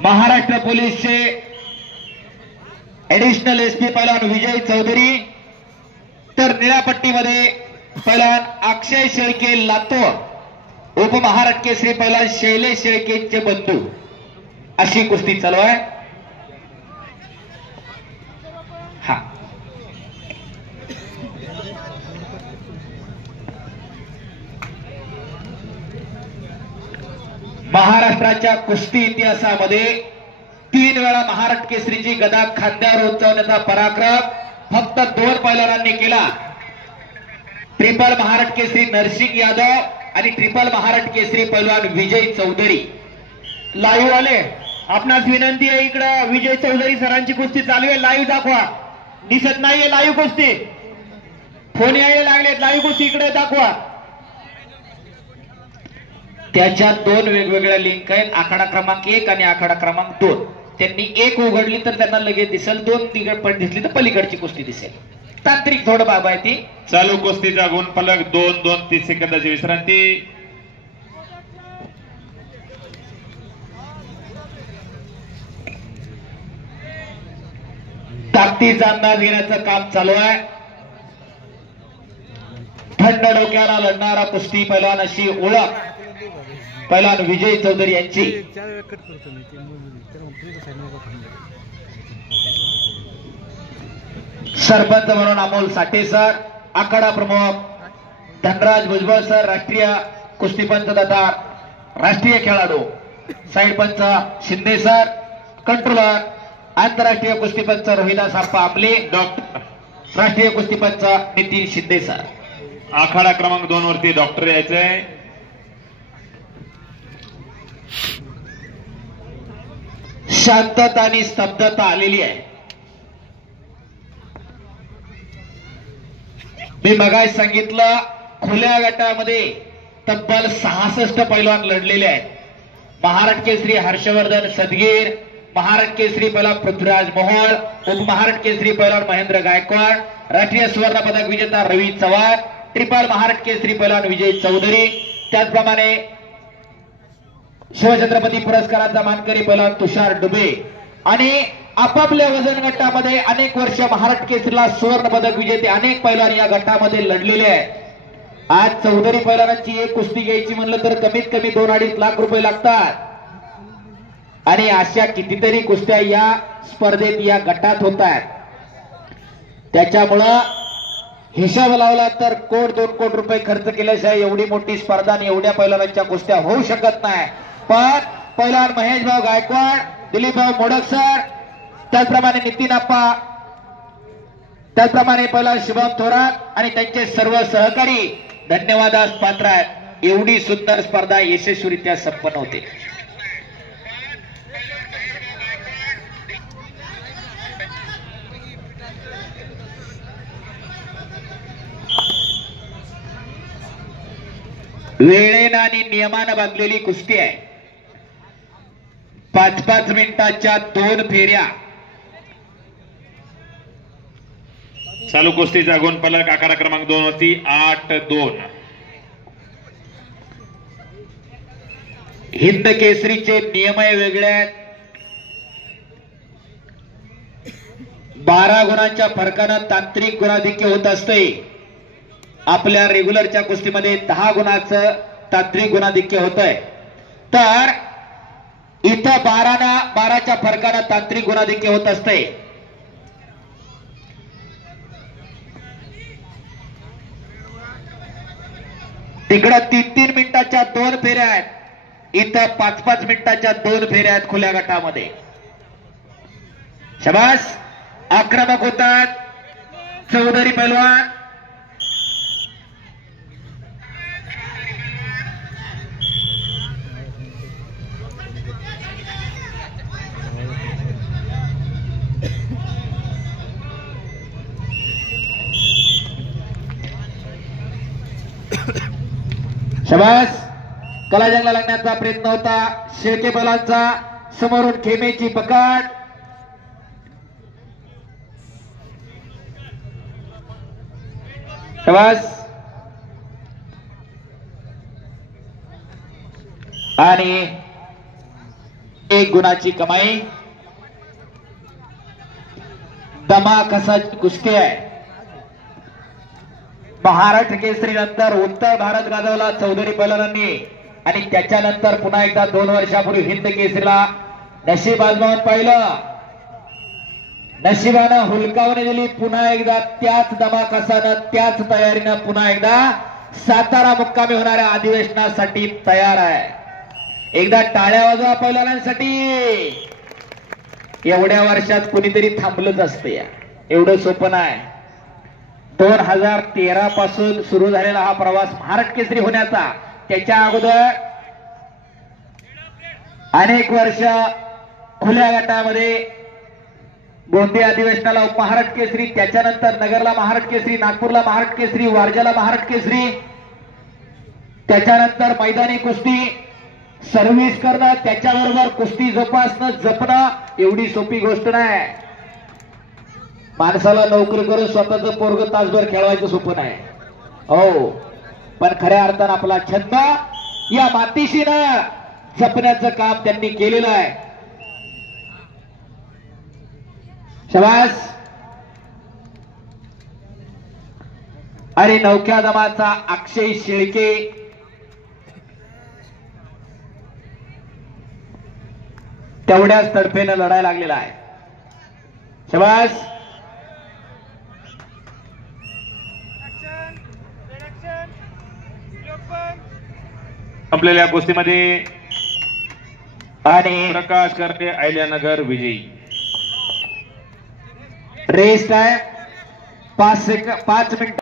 Maharashtra पोलीसचे additional SP पैलवान विजय चौधरी, तर निळ्या पट्टीमध्ये पैलवान अक्षय शेळके लातो, उपमहाराष्ट्र केसरी पैलवान शैलेश शेळकेचे बंधू, अशी कुस्ती चालू आहे. हा महाराष्ट्राच्या कुस्ती इतिहासामध्ये 3 वेळा महाराष्ट्र केसरीची गदा खांद्यावर उंचावण्याचा पराक्रम फक्त 2 पैलवानांनी केला. ट्रिपल महाराष्ट्र केसरी नरसिंग यादव आणि ट्रिपल महाराष्ट्र केसरी पैलवान विजय चौधरी. लाईव्ह आले, आपणास विनंती आहे, इकडे विजय चौधरी सरांची कुस्ती चालू आहे, लाईव्ह दाखवा. दिसत नाहीये लाईव्ह कुस्ती, फोन यायला लागलेत, लाईव्ह कुस्ती इकडे दाखवा. त्याच्या 2 वेगवेगळ्या लिंक आहेत, आखाडा क्रमांक 1 आणि आखाडा क्रमांक 2. त्यांनी 1 उघडली तर त्यांना लगेच दिसेल, 2 तिकडे दिसली तर पलीकडची कुस्ती दिसेल. तांत्रिक थोडं बाब आहे ती. चालू कुस्तीचा गुणफलक 2-2 30 सेकंदाची विश्रांती. ताकदीचा अंदाज घेण्याचं काम चालू आहे. थंड डोक्याला लढणारा कुस्ती पैलवान अशी ओळख पैलवान विजय चौधरी यांची. सरपंच म्हणून अमोल साठे सर, आखाडा प्रमुख धनराज भुजबळ सर, राष्ट्रीय कुस्तीपंच तथा राष्ट्रीय खेळाडू साईड पंच शिंदे सर, कंट्रोलर आंतरराष्ट्रीय कुस्तीपंच रोहिदास आप्पा आमले, डॉक्टर राष्ट्रीय कुस्तीपंच नितीन शिंदे सर. आखाडा क्रमांक 2 वरती डॉक्टर यायचंय. शांतता आणि स्तब्धता आलेली आहे. मी मगाशी सांगितलं, खुल्या गटामध्ये तब्बल 66 पैलवान लढलेले आहेत. महाराष्ट्र केसरी हर्षवर्धन सदगीर, महाराष्ट्र केसरी पैलवान पृथ्वीराज मोहोळ, उपमहाराष्ट्र केसरी पैलवान महेंद्र गायकवाड, राष्ट्रीय सुवर्ण पदक विजेता रवी चव्हाण, ट्रिपल महाराष्ट्र केसरी पैलवान विजय चौधरी, त्याचप्रमाणे शिवछत्रपती पुरस्काराचा मानकरी पैलवान तुषार डुबे आणि आपापल्या वजन गटामध्ये अनेक वर्ष महाराष्ट्र केसरीला सुवर्ण पदक विजेते अनेक पैलवान या गटामध्ये लढलेले आहेत. आज चौधरी पैलवानांची एक कुस्ती घ्यायची म्हणलं तर कमीत कमी 2-2.5 लाख रुपये लागतात आणि अशा कितीतरी कुस्त्या या स्पर्धेत या गटात होत आहेत. त्याच्यामुळं हिशोब लावला तर 1-2 कोटी रुपये खर्च केल्याशिवाय एवढी मोठी स्पर्धा आणि एवढ्या पैलवानांच्या कुस्त्या होऊ शकत नाही. पण पैलवान महेश भाऊ गायकवाड, दिलीप भाऊ मोडक सर, त्याचप्रमाणे नितीन आप्पा, त्याचप्रमाणे पैलवान शुभम थोरात आणि त्यांचे सर्व सहकारी धन्यवादास पात्र आहेत. एवढी सुंदर स्पर्धा यशस्वीरित्या संपन्न होते. वेळेनं आणि नियमानं बांधलेली कुस्ती आहे. 5-5 मिनिटाच्या 2 फेऱ्या. चालू कुस्तीचा गुणफलक आखाडा क्रमांक 2 वरती 8-2. हिंद केसरीचे नियमही वेगळे आहेत. 12 गुणांच्या फरकानं तांत्रिक गुणाधिक्य होत असते. आपल्या रेग्युलरच्या कुस्तीमध्ये 10 गुणाचं तांत्रिक गुणाधिक्य होत आहे. तर इथं 12च्या फरकानं तांत्रिक गुणाधिक्य होत असते. तिकडं 3-3 मिनिटाच्या 2 फेऱ्या आहेत, इथं 5-5 मिनिटाच्या 2 फेऱ्या आहेत खुल्या गटामध्ये. शाबास, आक्रमक होतात चौधरी पैलवान. शाबास, कलाजंगला लागण्याचा प्रयत्न होता शेळके पैलवानचा. समोरून खेमेची पकड. शाबास, आणि 1 गुणाची कमाई. दमाकसाची कुस्ती आहे. महाराष्ट्र केसरी नंतर उत्तर भारत गाजवला चौधरी पैलवानांनी आणि त्याच्यानंतर पुन्हा एकदा 2 वर्षापूर्वी हिंद केसरीला नशीब आजमावून पाहिलं. नशिबानं हुलकावणी दिली. पुन्हा एकदा त्याच दमाकसानं त्याच तयारीनं पुन्हा एकदा सातारा मुक्कामी होणाऱ्या अधिवेशनासाठी तयार आहे. एकदा टाळ्या वाजवा पैलवानांसाठी. एवढ्या वर्षात कुणीतरी थांबलंच असते. एवढं सोपं नाही. 2013 पासून सुरू झालेला हा प्रवास महाराष्ट्र केसरी होण्याचा. त्याच्या अगोदर अनेक वर्ष खुल्या गटामध्ये गोंदिया अधिवेशनाला महाराष्ट्र केसरी, त्याच्यानंतर नगरला महाराष्ट्र केसरी, नागपूरला महाराष्ट्र केसरी, वारजाला महाराष्ट्र केसरी, त्याच्यानंतर मैदानी कुस्ती सर्व्हिस करणं, त्याच्याबरोबर कुस्ती जोपासणं जपणं एवढी सोपी गोष्ट नाही. माणसाला नोकरी करून स्वतःच पोरग तासभर खेळवायचं सोपं नाही हो. पण खऱ्या अर्थानं आपला छंद या मातीशी न जपण्याचं काम त्यांनी केलेलं आहे. शाबास. आणि नौक्या दमाचा अक्षय शेळके तेवढ्याच तडफेनं लढायला लागलेला आहे. शाबास. आपल्याला कुस्तीमध्ये आणि प्रकाश करते अहिल्यानगर विजयी. रेस्ट आहे 5 मिनिट.